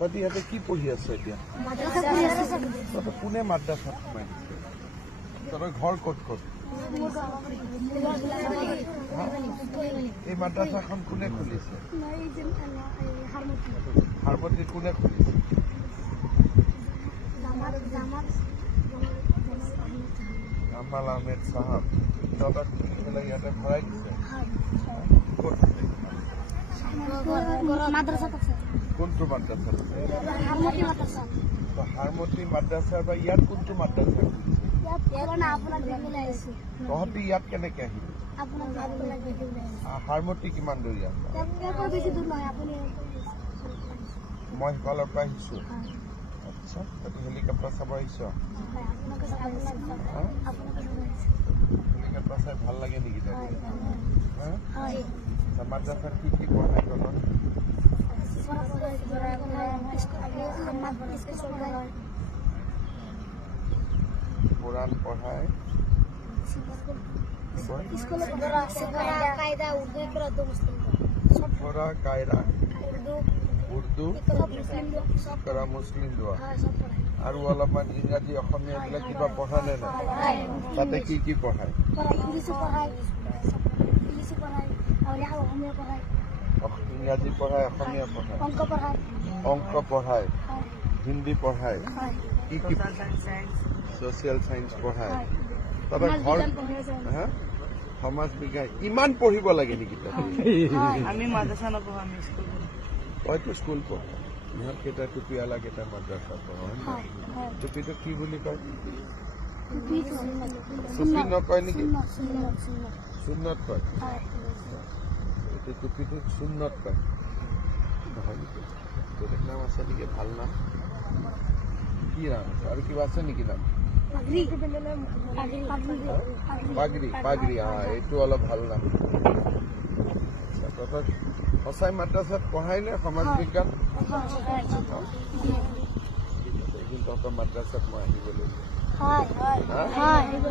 তহঁতি ইয়াতে কি পঢ়ি আছ এতিয়া তহঁতে কোনে মাদ্ৰাছাত সোমাই দিছে তহঁতৰ ঘৰ ক'ত ক'ত এই মাদ্ৰাছাখন কোনে খুলিছে হাৰমতি কোনে খুলিছে জামাল আহমেদ সাহাব তহঁতক পেলাই ইয়াতে ভৰাই দিছে ক'ত কোনটো মাদ্ৰাছা হাৰমতি মাদ্ৰাছা বা ইয়াত কোনটো মাদ্ৰাছা তহঁতি ইয়াত কেনেকে আহিবি হাৰমতি কিমান দূৰ ইয়াত মই সিফালৰ পৰা আহিছো আচ্ছা তহঁতি হেলিকপ্টাৰ চাব আহিছ হেলিকপ্টাৰ চাই ভাল লাগে নেকি মাদ্ৰাছাত কি কি পঢ়াই তহঁতক কোরআন পড়ায় কায়দা উর্দু করা মুসলিম দোয়া আর অলপমান ইংরাজী অসমীয়া এইবিলাক কিবা পঢ়া নে নাই তাতে কি কি পঢ়ায় ইংৰাজী পঢ়ায় অসমীয়া পঢ়ায় অংক পঢ়ায় হিন্দী পঢ়ায় কি কি সোশিয়াল সায়েন্স পঢ়ায় তবে ঘৰ সমাজ বিজ্ঞান ইমান পঢ়িব লাগে নেকি আমি মাদ্ৰাছা নপঢ়ো আমি স্কুল হয়তো স্কুল পঢ় ইহঁত কেইটা টুপিৱালা কেইটা মাদ্ৰাছা পঢ় টুপিটো কি বুলি কয় টুপি নকয় নেকি সুন্নত কয় এইটো টুপিটো সুন্নত কয় নহয় নেকি বেলেগ নাম আছে নেকি ভাল নাম কি নাম আছে আৰু কিবা আছে নেকি নাম পাগৰি পাগৰি এইটো অলপ ভাল নাম তহঁতক সঁচাই মাদ্ৰাছাত পঢ়াই নে সমাজ বিজ্ঞান এদিন তহঁতৰ মাদ্ৰাছাত মই আহিব লাগিব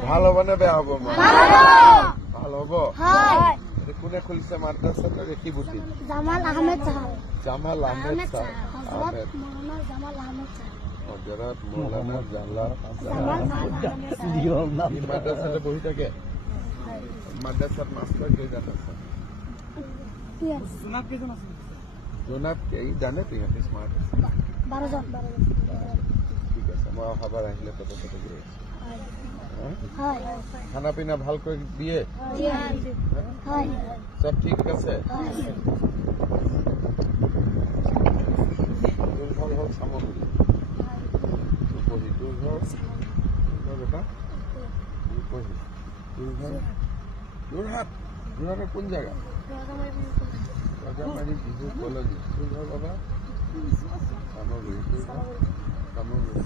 ভাল হ'ব নে বেয়া হ'ব মই ভাল হ'ব কোনে খুলিছে মাদ্ৰাছাটো ৰেখিবুটি জামাল আহমেদ হজৰত মৌলানা মাদ্ৰাছাতে বহি থাকে মাদ্ৰাছাত মাষ্টৰ কেইজন আছে জোনাত জানে তো ইহঁতে স্মাৰ্ট ঠিক আছে মই অহাবাৰ আহিলে তহঁতৰ তাতে গৈ আছো খানা পিনা ভালকৈ দিয়ে সব ঠিক আছে তোৰ ঘৰ হ'ল চামগুৰি তোৰ ঘৰ বেটা যোৰহাটৰ কোন জেগা ৰজামাৰী বিহু কলনী তোৰ ঘৰ বাবা চামগুৰি তোৰ ঘৰ চামগুৰি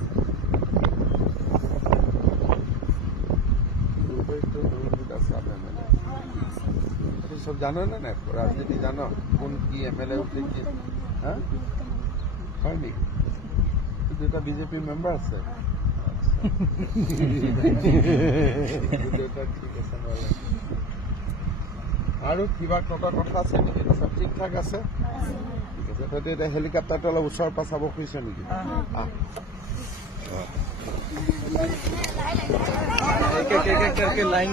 সব জানো না না রাজনীতি জানো কোন কি এমএলএ উঠে কি হ্যাঁ হয় নেকি দুটা বিজেপি মেম্বার আছে আৰু কিবা কথা আছে নেকি সব ঠিক ঠাক আছে ঠিক আছে তহঁতে এতিয়া হেলিকপ্টাৰটো অলপ ওচৰৰ পৰা চাব খুজিছ নেকি करके लाइन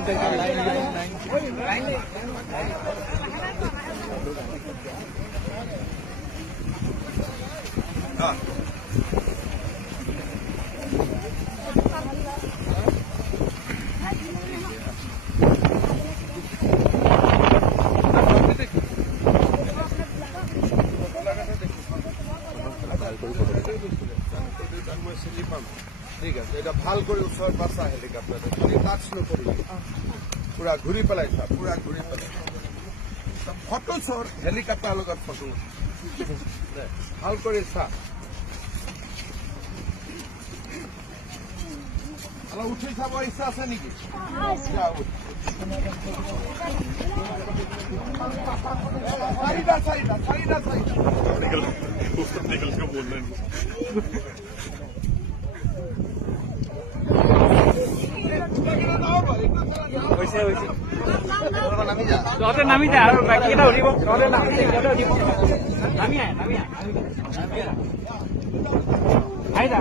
ঠিক আছে এটা ভাল কৰে ওচৰ পাছা হেলিকপ্টাৰ টাচ নকৰিবি পুৰা ঘূৰি পেলাই চা পুৰা ঘূৰি পেলাই ফটো চৰ হেলিকপ্টাৰ লগত ফটো ভাল কৰি চা অলপ উঠি চাব ইচ্ছা আছে নেকি वैसे তহঁতে নামি যায় আৰু বাকী কেইটা উঠিব তহঁতে নামি যায় সিহঁতে উঠিব নামি আহ আহি যা